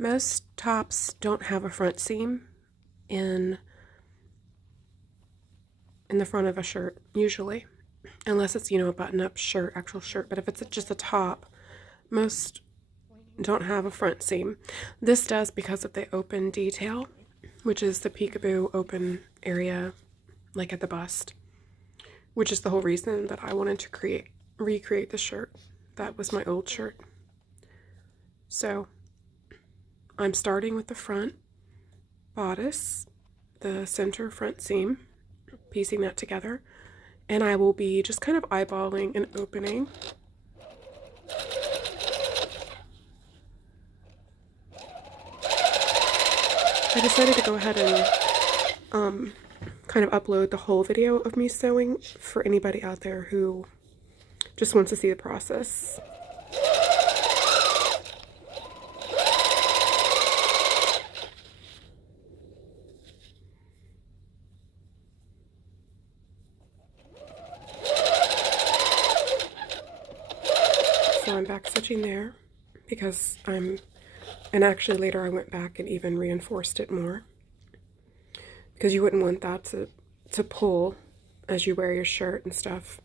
Most tops don't have a front seam in the front of a shirt, usually, unless it's, a button-up shirt, actual shirt. But if it's just a top, most don't have a front seam. This does because of the open detail, which is the peekaboo open area, like at the bust, which is the whole reason that I wanted to recreate the shirt. That was my old shirt. So I'm starting with the front bodice, the center front seam, piecing that together, and I will be just kind of eyeballing an opening. I decided to go ahead and kind of upload the whole video of me sewing for anybody out there who just wants to see the process. So I'm back stitching there because and actually later I went back and even reinforced it more because you wouldn't want that to pull as you wear your shirt and stuff,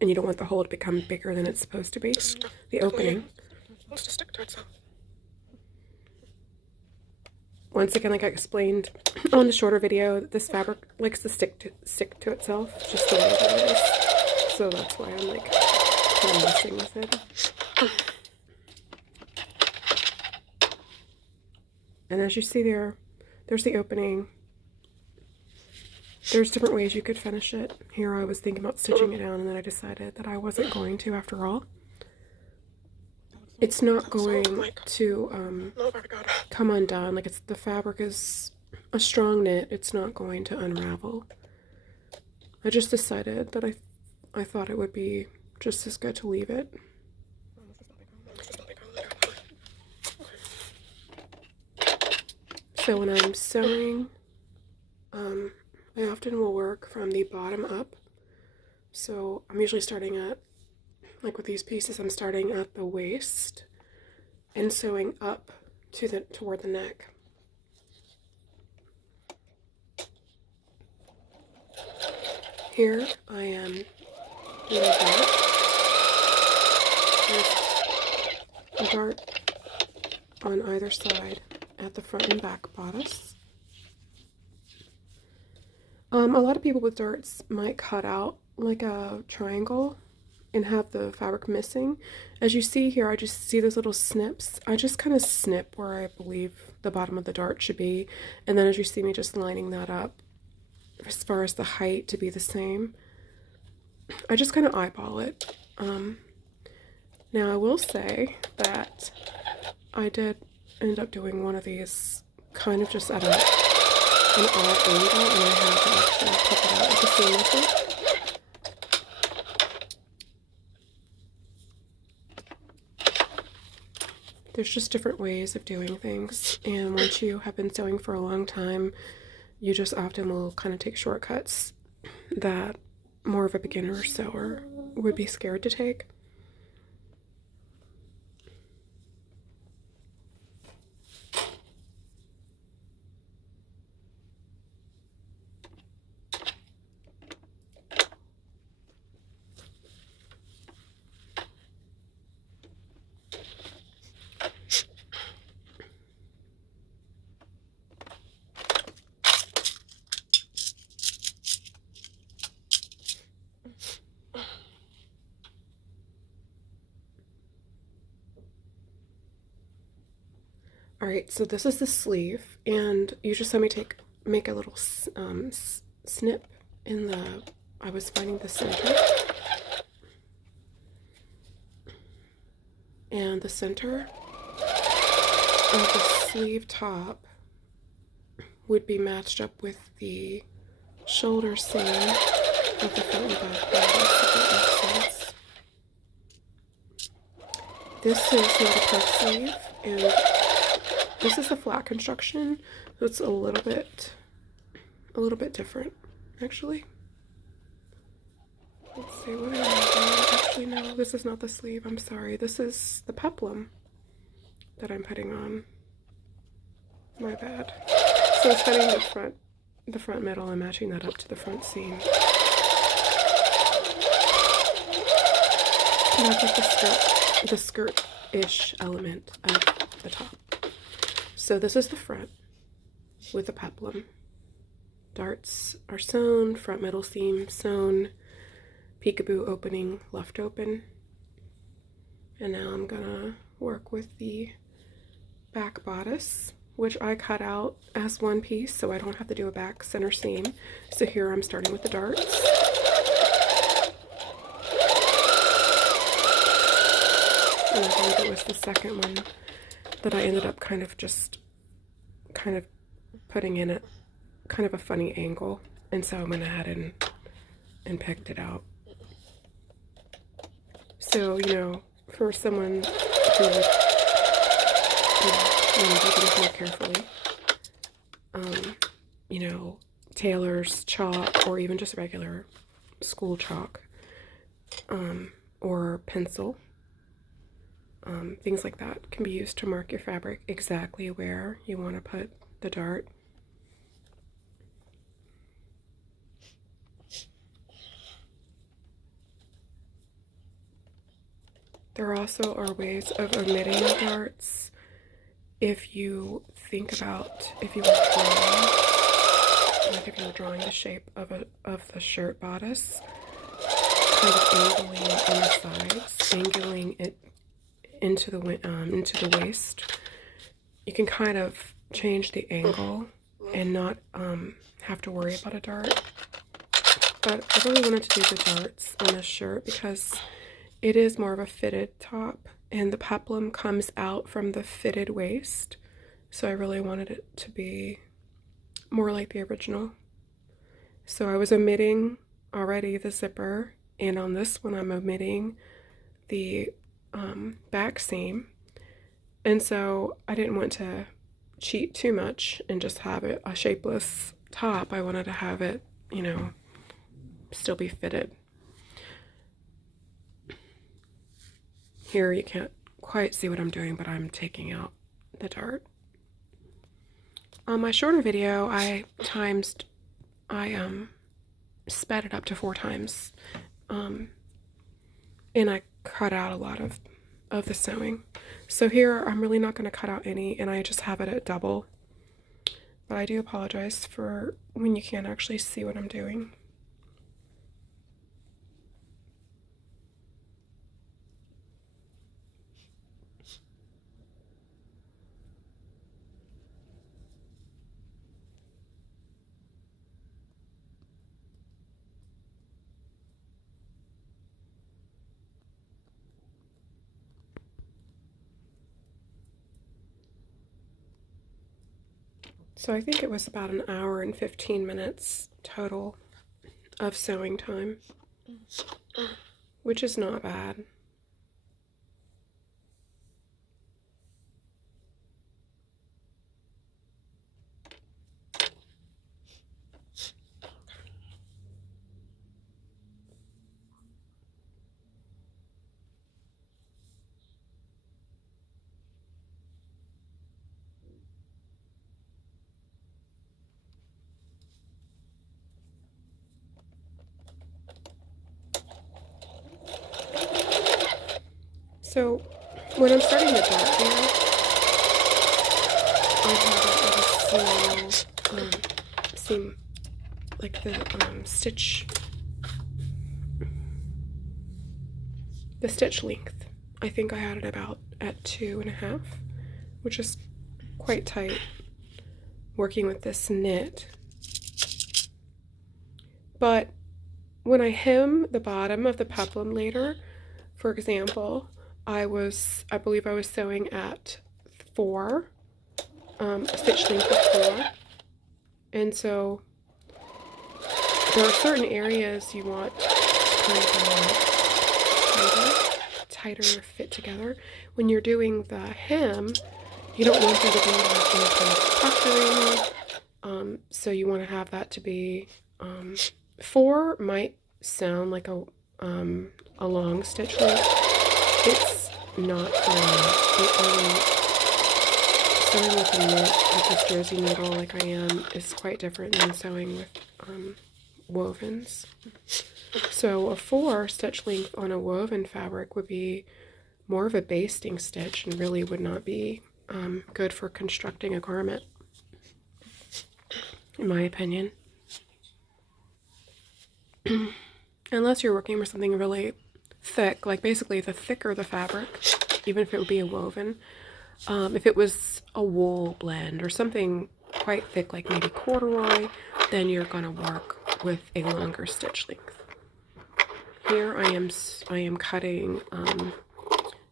and you don't want the hole to become bigger than it's supposed to be, the opening. Once again, like I explained on the shorter video, this fabric likes to stick to itself, just the way that it is. So that's why I'm like kind of messing with it. And as you see there's the opening. There's different ways you could finish it. Here I was thinking about stitching it down, and then I decided that I wasn't going to after all. It's not going to come undone. Like, the fabric is a strong knit. It's not going to unravel. I just decided that I thought it would be just as good to leave it. So when I'm sewing, I often will work from the bottom up. So I'm usually starting at, like with these pieces, I'm starting at the waist and sewing up toward the neck. Here I am doing a dart. There's a dart on either side at the front and back bodice. A lot of people with darts might cut out like a triangle and have the fabric missing. As you see here, I just see those little snips. I just kind of snip where I believe the bottom of the dart should be, and then as you see me just lining that up as far as the height to be the same, I just kind of eyeball it. Now I will say that I did end up doing one of these kind of just at an odd angle, and I had to actually pick it out with the seam method. There's just different ways of doing things, and once you have been sewing for a long time, you just often will kind of take shortcuts that more of a beginner sewer would be scared to take. Alright, so this is the sleeve, and you just saw me make a little snip in the, I was finding the center. And the center of the sleeve top would be matched up with the shoulder seam of the front and back bodice, if that makes sense. This is not a puff sleeve, and this is a flat construction, so it's a little bit different, actually. Let's see, what am I doing? Actually, no, this is not the sleeve, I'm sorry. This is the peplum that I'm putting on. My bad. So setting the front middle and matching that up to the front seam. And that's like the skirt-ish element of the top. So this is the front with the peplum. Darts are sewn, front middle seam sewn, peekaboo opening left open. And now I'm gonna work with the back bodice, which I cut out as one piece so I don't have to do a back center seam. So here I'm starting with the darts. And I believe it was the second one that I ended up kind of putting in at kind of a funny angle. And so I went ahead and picked it out. So, you know, for someone who would, you know, do things more carefully, you know, tailor's chalk or even just regular school chalk, or pencil, things like that can be used to mark your fabric exactly where you want to put the dart. There also are ways of omitting darts. If you think about if you were drawing the shape of the shirt bodice, kind of angling in the sides, angling it into the waist, you can kind of change the angle and not have to worry about a dart. But I really wanted to do the darts on this shirt because it is more of a fitted top and the peplum comes out from the fitted waist. So I really wanted it to be more like the original. So I was omitting already the zipper, and on this one I'm omitting the back seam. And so I didn't want to cheat too much and just have it a shapeless top. I wanted to have it, you know, still be fitted. Here you can't quite see what I'm doing, but I'm taking out the dart. On my shorter video, I sped it up to 4 times, and I cut out a lot of the sewing. So here I'm really not going to cut out any, and I just have it at double. But I do apologize for when you can't actually see what I'm doing. So I think it was about an hour and 15 minutes total of sewing time, which is not bad. So when I'm starting the dart here, I have it at a seam, like the stitch length. I think I had it about at 2.5, which is quite tight, working with this knit. But when I hem the bottom of the peplum later, for example, I believe I was sewing at 4, stitch length of 4, and so there are certain areas you want kind of tighter fit together. When you're doing the hem, you don't want there to be like any kind of puckering, so you want to have that to be 4 might sound like a long stitch length. It's not for me. It only sewing with a knit, with this jersey needle like I am, is quite different than sewing with wovens. So a 4 stitch length on a woven fabric would be more of a basting stitch and really would not be good for constructing a garment, in my opinion. Unless you're working with something really thick, like basically the thicker the fabric, even if it would be a woven, if it was a wool blend or something quite thick like maybe corduroy, then you're going to work with a longer stitch length. Here I am cutting,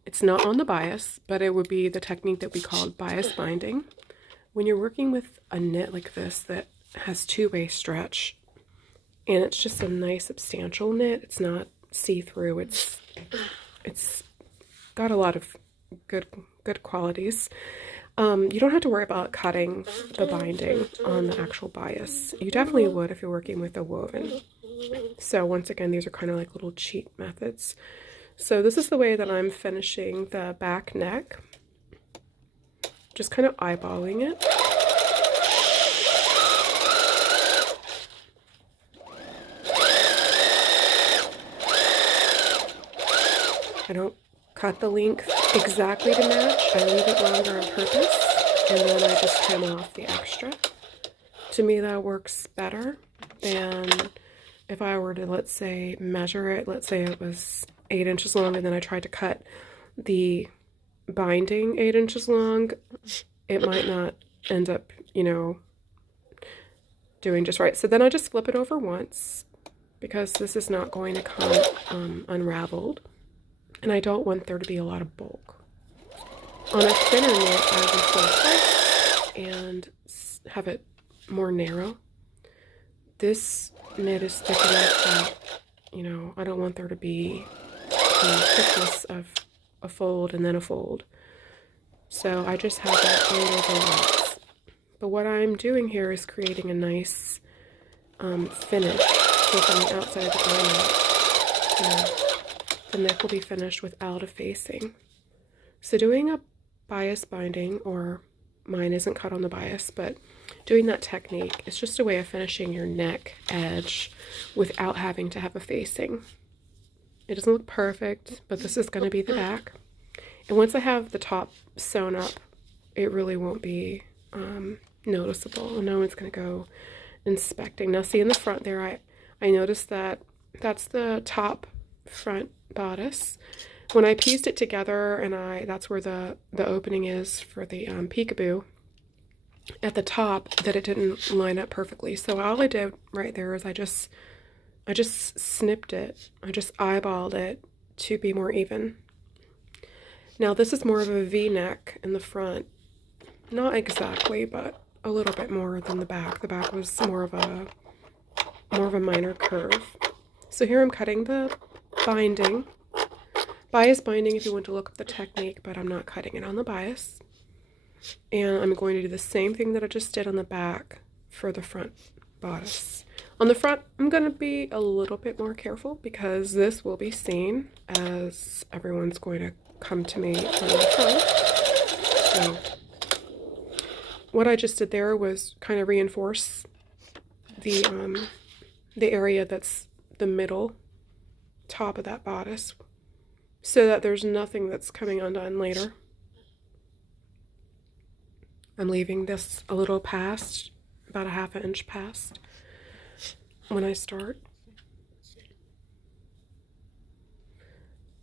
it's not on the bias, but it would be the technique that we called bias binding. When you're working with a knit like this that has two-way stretch, and it's just a nice substantial knit, it's not see-through, it's got a lot of good qualities. You don't have to worry about cutting the binding on the actual bias. You definitely would if you're working with a woven. So once again, these are kind of like little cheat methods. So this is the way that I'm finishing the back neck. Just kind of eyeballing it. I don't cut the length exactly to match. I leave it longer on purpose, and then I just trim off the extra. To me, that works better than if I were to, let's say, measure it. Let's say it was 8 inches long, and then I tried to cut the binding 8 inches long. It might not end up, you know, doing just right. So then I just flip it over once, because this is not going to come unraveled. And I don't want there to be a lot of bulk. On a thinner knit, I would fold twice and have it more narrow. This knit is thick enough that, you know, I don't want there to be the thickness of a fold and then a fold. So I just have that fold over once. But what I'm doing here is creating a nice finish. So from the outside of the garment, you know, the neck will be finished without a facing. So doing a bias binding, or mine isn't cut on the bias, but doing that technique is just a way of finishing your neck edge without having to have a facing. It doesn't look perfect, but this is going to be the back. And once I have the top sewn up, it really won't be noticeable. No one's going to go inspecting. Now see in the front there, I noticed that that's the top front bodice. When I pieced it together, and that's where the opening is for the peekaboo at the top, that it didn't line up perfectly. So all I did right there is I just snipped it. I just eyeballed it to be more even. Now this is more of a V-neck in the front. Not exactly, but a little bit more than the back. The back was more of a minor curve. So here I'm cutting the binding. Bias binding if you want to look up the technique, but I'm not cutting it on the bias. And I'm going to do the same thing that I just did on the back for the front bodice. On the front, I'm going to be a little bit more careful because this will be seen as everyone's going to come to me from the front. So what I just did there was kind of reinforce the area that's the middle top of that bodice, so that there's nothing that's coming undone later. I'm leaving this a little past, about a ½ inch past when I start.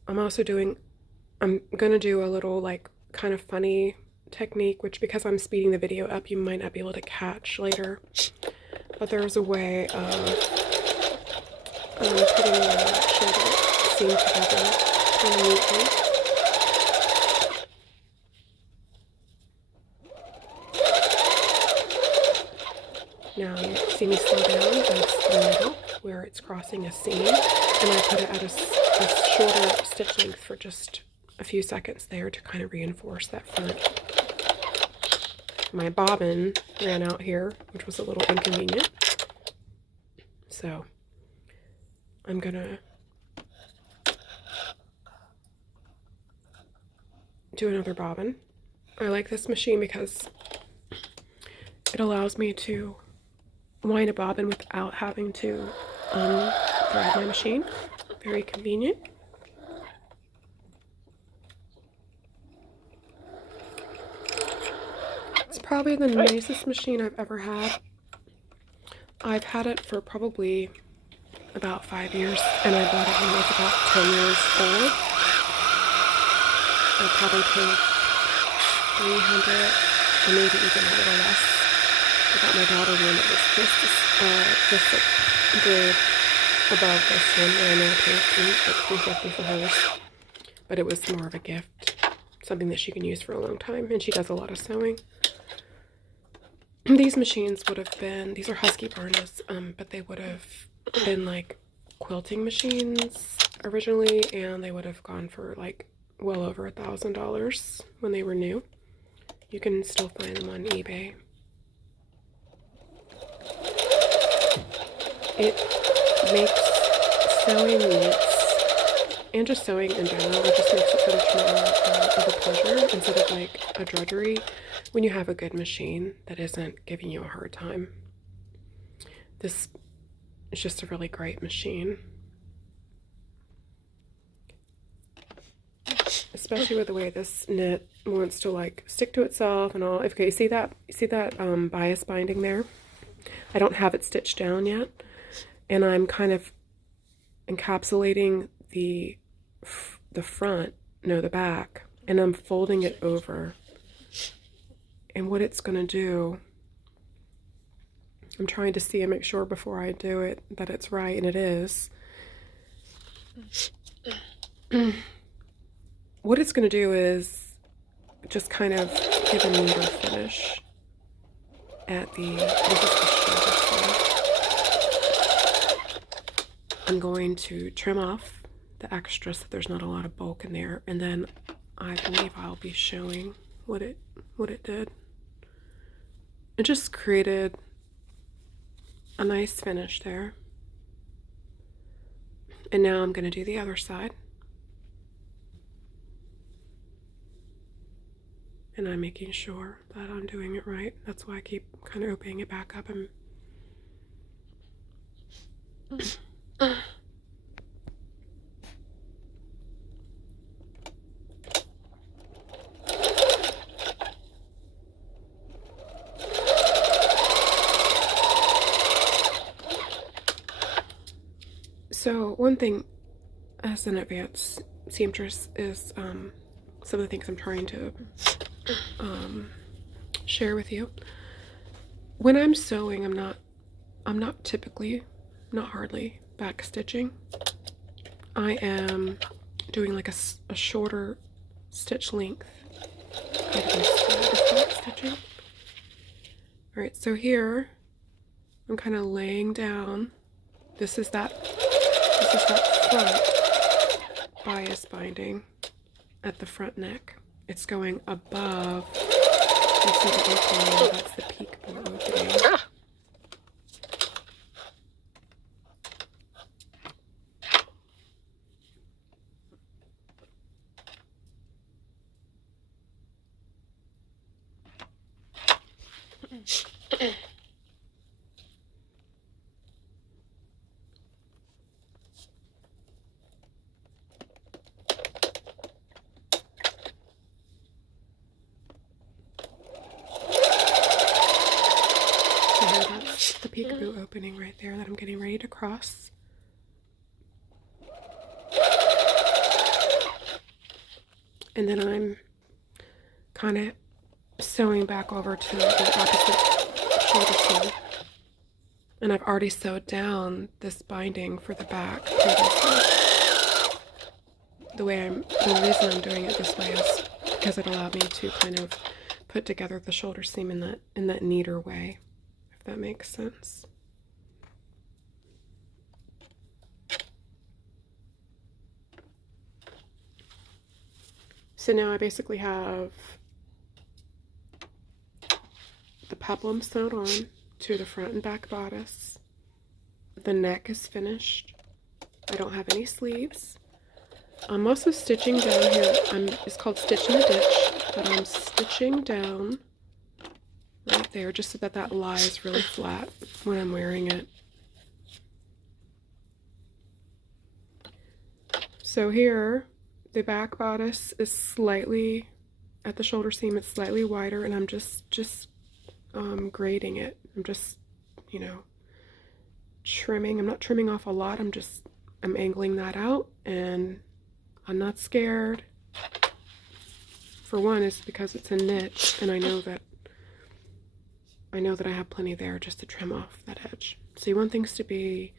I'm going to do a little like kind of funny technique, which because I'm speeding the video up, you might not be able to catch later. But there's a way of putting the shoulder seam together kind of neatly. Now you see me slow down. That's the middle where it's crossing a seam, and I put it at a shorter stitch length for just a few seconds there to kind of reinforce that front. My bobbin ran out here, which was a little inconvenient. So I'm gonna do another bobbin. I like this machine because it allows me to wind a bobbin without having to thread my machine. Very convenient. It's probably the nicest machine I've ever had. I've had it for probably about 5 years, and I bought it when I was about 10 years old. I probably paid $300 or maybe even a little less. I got my daughter one that was just a grade above this one, and I know I paid $350 for hers, but it was more of a gift, something that she can use for a long time, and she does a lot of sewing. These machines would have been, these are Husqvarnas, but they would have been like quilting machines originally, and they would have gone for like well over $1,000 when they were new. You can still find them on eBay. It makes sewing knits and just sewing in general, it just makes it so much more of a pleasure instead of like a drudgery when you have a good machine that isn't giving you a hard time. This is just a really great machine. Especially with the way this knit wants to like stick to itself and all. Okay, see that bias binding there? I don't have it stitched down yet, and I'm kind of encapsulating the back, and I'm folding it over. And what it's going to do, I'm trying to see and make sure before I do it that it's right, and it is. What it's going to do is just kind of give a neater finish at this is the shoulder seam. I'm going to trim off the extra so there's not a lot of bulk in there, and then I believe I'll be showing what it did. It just created a nice finish there. And now I'm going to do the other side. And I'm making sure that I'm doing it right. That's why I keep kind of opening it back up and so one thing as an advanced seamstress is some of the things I'm trying to share with you. When I'm sewing, I'm not typically, not hardly back stitching. I am doing like a shorter stitch length kind of back stitching. All right, so here I'm kind of laying down. This is that front bias binding at the front neck. It's going above. You see the opening, that's the peek-bore opening. That's the peekaboo opening right there that I'm getting ready to cross. And then I'm kind of sewing back over to the opposite shoulder seam. And I've already sewed down this binding for the back previously. The reason I'm doing it this way is because it allowed me to kind of put together the shoulder seam in that neater way, if that makes sense. So now I basically have the peplum sewed on to the front and back bodice. The neck is finished. I don't have any sleeves. I'm also stitching down here. It's called Stitch in the Ditch, but I'm stitching down right there just so that that lies really flat when I'm wearing it. So here, the back bodice is slightly, at the shoulder seam, it's slightly wider, and I'm just grading it. I'm just, you know, trimming. I'm not trimming off a lot. I'm angling that out, and I'm not scared. For one, it's because it's a niche, and I know that I have plenty there just to trim off that edge. So you want things to be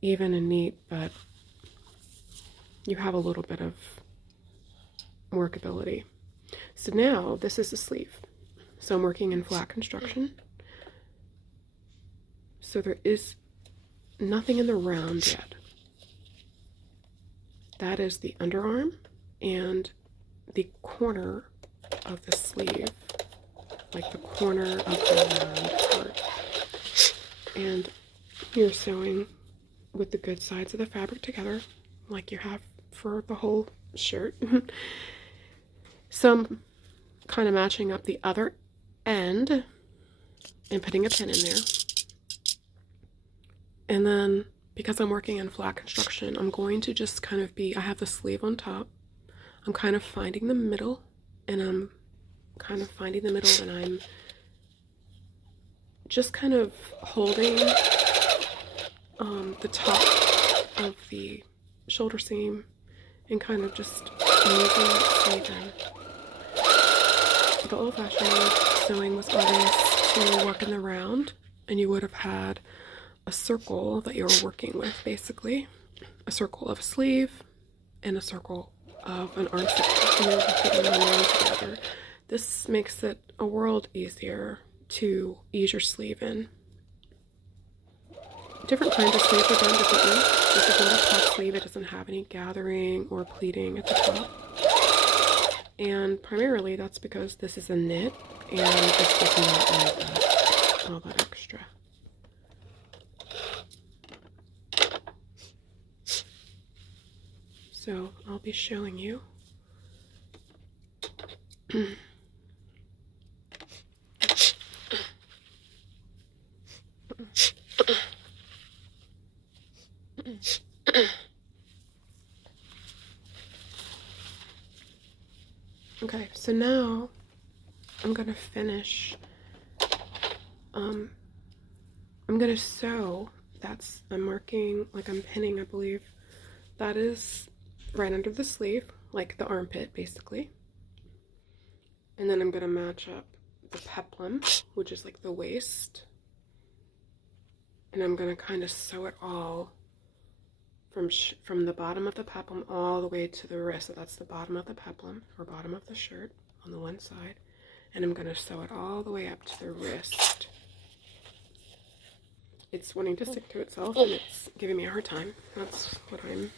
even and neat, but you have a little bit of workability. So now this is the sleeve. So I'm working in flat construction. So there is nothing in the round yet. That is the underarm and the corner of the sleeve, like the corner of the round part. And you're sewing with the good sides of the fabric together, like you have for the whole shirt. So I'm kind of matching up the other end and putting a pin in there. And then, because I'm working in flat construction, I'm going to just kind of I have the sleeve on top. I'm kind of finding the middle, and I'm just kind of holding the top of the shoulder seam and kind of just moving it sleeving. The old-fashioned sewing was always to work in the round, and you would have had a circle that you were working with, basically. A circle of a sleeve and a circle of an armset, and you'll be putting them all together. This makes it a world easier to ease your sleeve in. Different kinds of sleeves are done differently. This is not a puff sleeve. It doesn't have any gathering or pleating at the top. And primarily that's because this is a knit and this does not need all that extra. So I'll be showing you. Okay, so now I'm gonna finish. I'm gonna sew. I'm marking, like I'm pinning, I believe. That is right under the sleeve, like the armpit, basically. And then I'm gonna match up the peplum, which is like the waist. And I'm gonna kind of sew it all from the bottom of the peplum all the way to the wrist. So that's the bottom of the peplum, or bottom of the shirt on the one side. And I'm gonna sew it all the way up to the wrist. It's wanting to stick to itself, and it's giving me a hard time. That's what I'm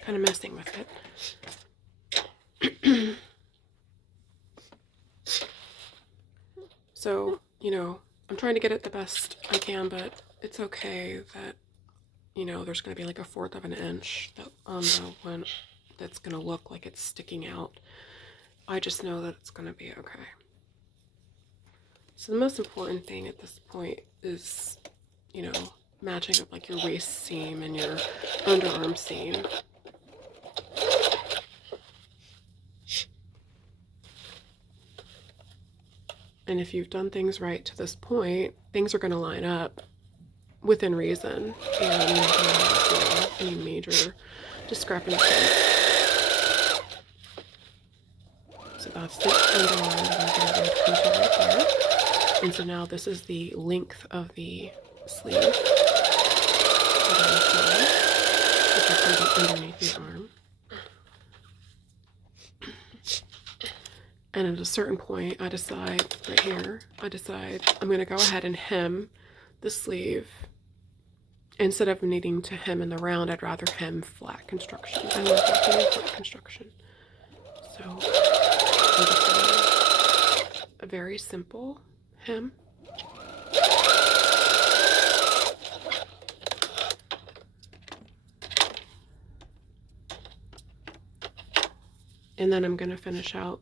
kind of messing with it. So, you know, I'm trying to get it the best I can, but it's okay that, you know, there's going to be like 1/4 of an inch on the one that's going to look like it's sticking out. I just know that it's going to be okay. So the most important thing at this point is, you know, matching up like your waist seam and your underarm seam. And if you've done things right to this point, things are going to line up within reason, and you're not going to have, you know, any major discrepancies. So that's the underarm that I'm going to come to right there. And so now this is the length of the sleeve that I'm sewing, which is going to be underneath the arm. And at a certain point, I decide right here, I'm going to go ahead and hem the sleeve. Instead of needing to hem in the round, I'd rather hem flat construction. I love working in flat construction. So I'm just doing a very simple hem. And then I'm going to finish out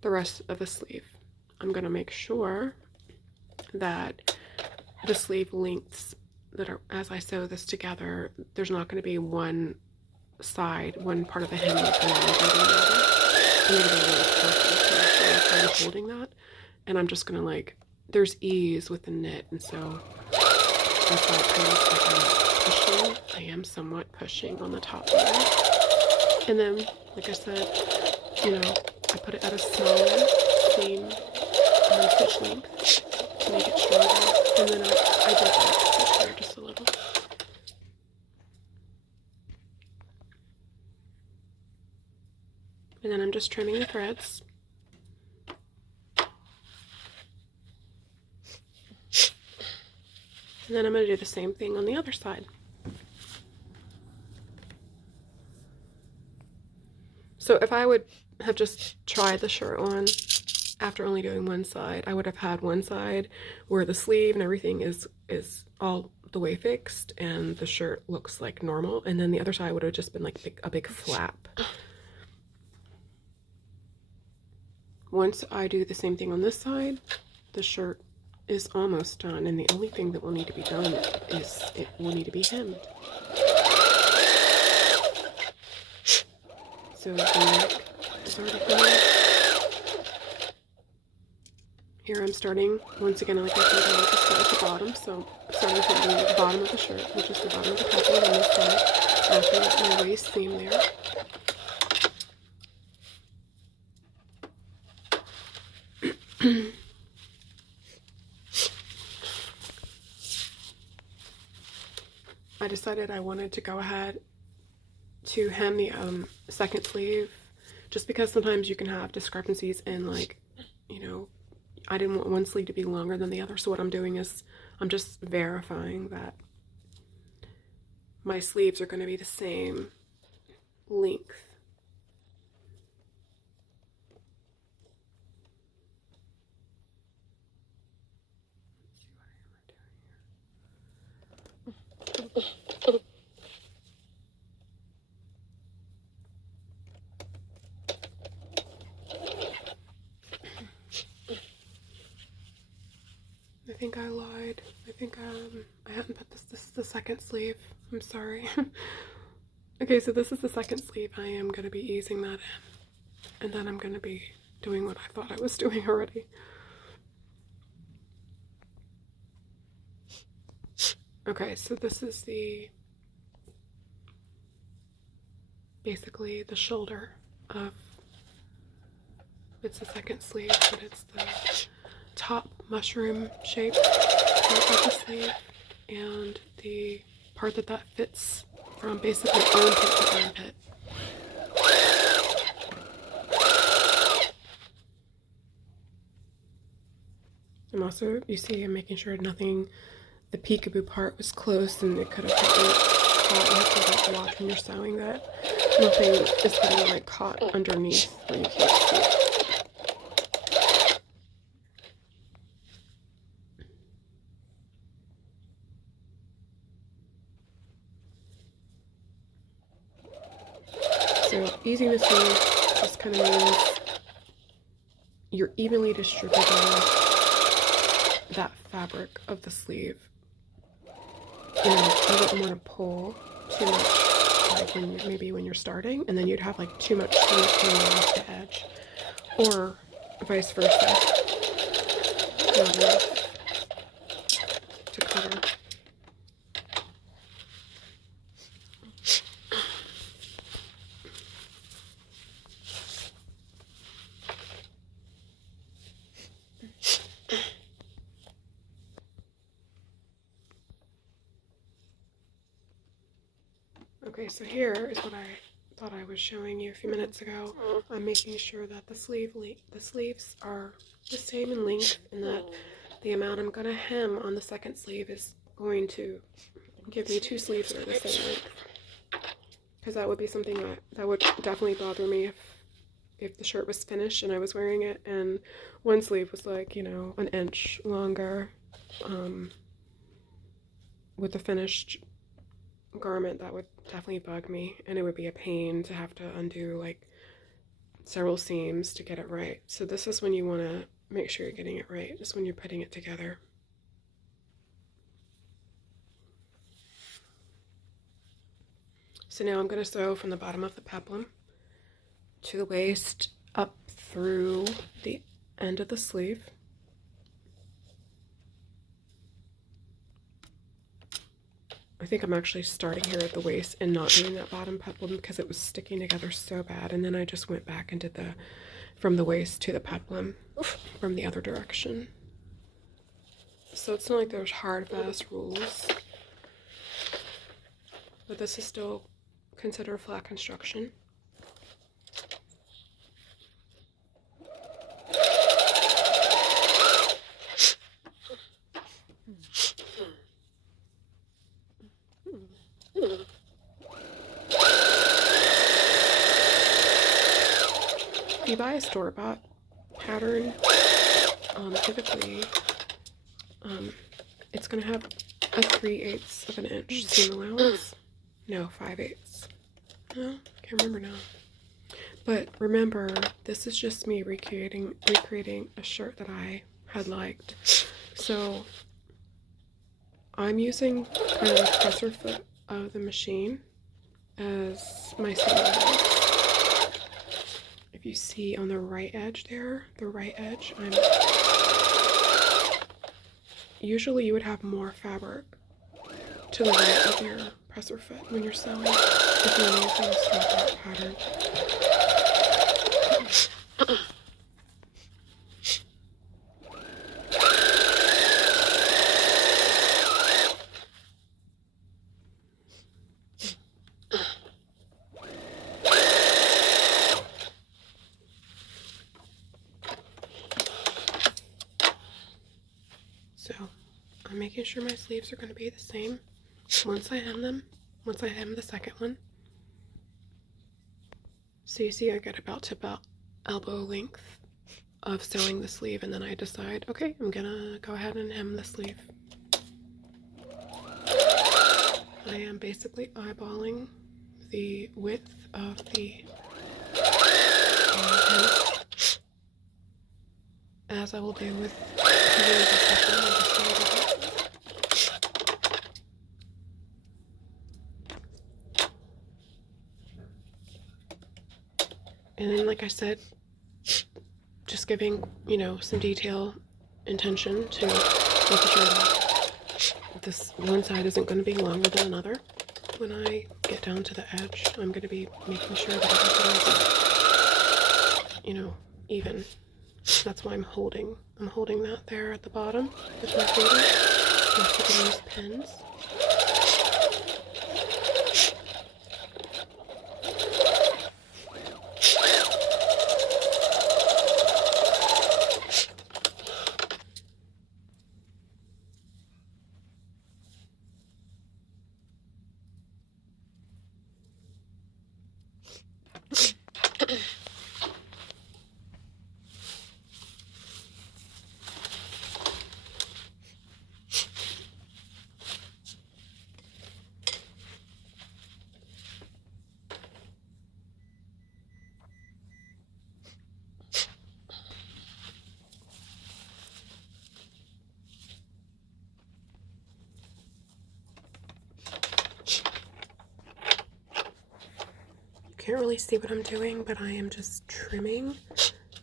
the rest of the sleeve. I'm going to make sure that the sleeve lengths that are, as I sew this together, there's not going to be one side, one part of the hem that's longer than the other. I'm going to be really careful to make sure I'm holding that. And I'm just going to like, there's ease with the knit, and so that's why it kind of looks like I'm pushing. I am somewhat pushing on the top there. And then, like I said, you know, I put it at a smaller seam stitch length to make it stronger. And then I did that stitch here just a little. And then I'm just trimming the threads. And then I'm going to do the same thing on the other side. So if I would have just tried the shirt on after only doing one side, I would have had one side where the sleeve and everything is all the way fixed and the shirt looks like normal, and then the other side would have just been like a big flap. Once I do the same thing on this side, the shirt is almost done, and the only thing that will need to be done is it will need to be hemmed. So the neck is already finished. Here I'm starting, once again, like I said, I like to start at the bottom, so starting from the bottom of the shirt, which is the bottom of the pocket on this side, after my waist seam there. I decided I wanted to go ahead to hem the second sleeve, just because sometimes you can have discrepancies in, like, you know, I didn't want one sleeve to be longer than the other, so what I'm doing is I'm just verifying that my sleeves are going to be the same length. I think I lied. I think I hadn't put this is the second sleeve. I'm sorry. Okay, so this is the second sleeve. I am going to be easing that in, and then I'm going to be doing what I thought I was doing already. Okay, so this is basically the shoulder of, it's the second sleeve, but it's the top mushroom shape part of the sleeve, and the part that fits from basically armpit to armpit. I'm also, you see, I'm making sure nothing, the peekaboo part was close, and it could have gotten caught. You have to like watch when you're sewing that nothing is getting like caught underneath where you can't see it. So easing the sleeve just kind of means you're evenly distributing that fabric of the sleeve. You know, you wouldn't want to pull too much, like maybe when you're starting, and then you'd have like too much coming off the edge, or vice versa. Not enough to cover. Okay, so here is what I thought I was showing you a few minutes ago. I'm making sure that the sleeves are the same in length, and that the amount I'm going to hem on the second sleeve is going to give me two sleeves that are the same length. Because that would be something that would definitely bother me if the shirt was finished and I was wearing it, and one sleeve was like, you know, an inch longer with the finished garment, that would definitely bug me, and it would be a pain to have to undo like several seams to get it right. So this is when you want to make sure you're getting it right, just when you're putting it together. So now I'm going to sew from the bottom of the peplum to the waist up through the end of the sleeve. I think I'm actually starting here at the waist and not doing that bottom peplum because it was sticking together so bad, and then I just went back and did the from the waist to the peplum from the other direction. So it's not like there's hard fast rules, but this is still considered flat construction. If you buy a store-bought pattern, typically it's going to have a 3/8 of an inch seam allowance. No, 5/8. No, can't remember now. But remember, this is just me recreating a shirt that I had liked. So I'm using kind of the presser foot of the machine as my seam allowance. If you see on the right edge there, the right edge, usually you would have more fabric to the right of your presser foot when you're sewing if you're using a store-bought pattern. So I'm making sure my sleeves are going to be the same once I hem them, once I hem the second one. So you see I get about to elbow length of sewing the sleeve, and then I decide, okay, I'm gonna go ahead and hem the sleeve. I am basically eyeballing the width of the hem, as I will do with and then, like I said, just giving, some detail, intention to making sure that this one side isn't going to be longer than another. When I get down to the edge, I'm going to be making sure that everything is, even. That's why I'm holding that there at the bottom with my fingers. I'm taking these pins. Can't really see what I'm doing, but I am just trimming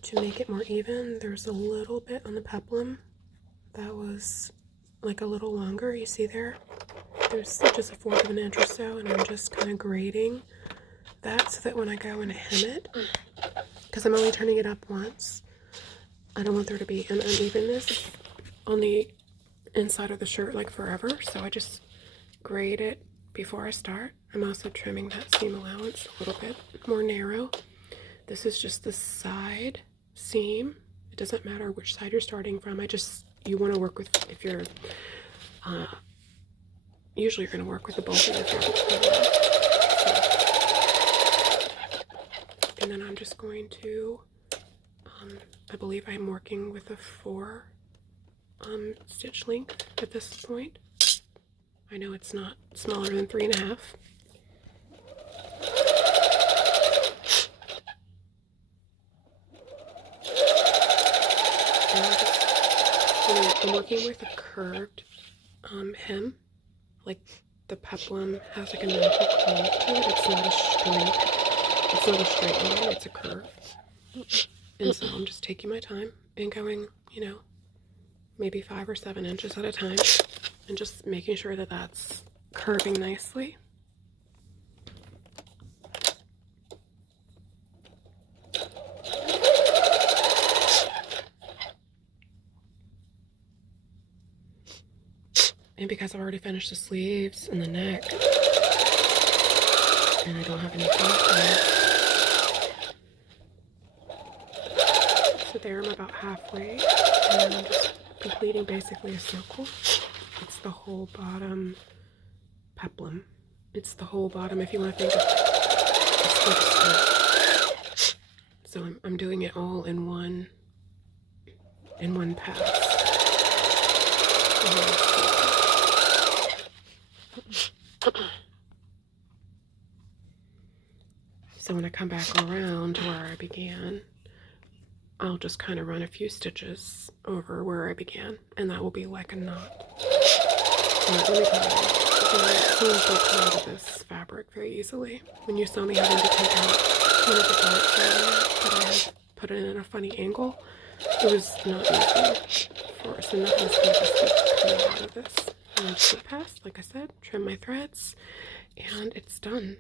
to make it more even. There's a little bit on the peplum that was like a little longer. You see there? There's just 1/4 of an inch or so, and I'm just kind of grading that so that when I go and hem it, because I'm only turning it up once, I don't want there to be an unevenness on the inside of the shirt like forever, so I just grade it before I start. I'm also trimming that seam allowance a little bit more narrow. This is just the side seam. It doesn't matter which side you're starting from. You want to work with, if you're, usually you're going to work with the bulk of your fabric. And then I'm just going to, I believe I'm working with a 4 stitch length at this point. I know it's not smaller than 3.5. I'm working with a curved hem. Like the peplum has like a natural curve to it. It's not a straight line, it's a curve. And so I'm just taking my time and going, you know, maybe 5 or 7 inches at a time and just making sure that that's curving nicely. And because I've already finished the sleeves and the neck, and I don't have any faces, so there I'm about halfway, and I'm just completing basically a circle. It's the whole bottom peplum. It's the whole bottom, if you want to think of it. So I'm doing it all in one pass. So when I come back around to where I began, I'll just kind of run a few stitches over where I began, and that will be like a knot. Let me tell you, seams don't come out of this fabric very easily. When you saw me having to take out one of the darts that I had put it in a funny angle, it was not easy. So nothing's going to just come out of this. And I'm just going to pass, like I said, trim my threads, and it's done.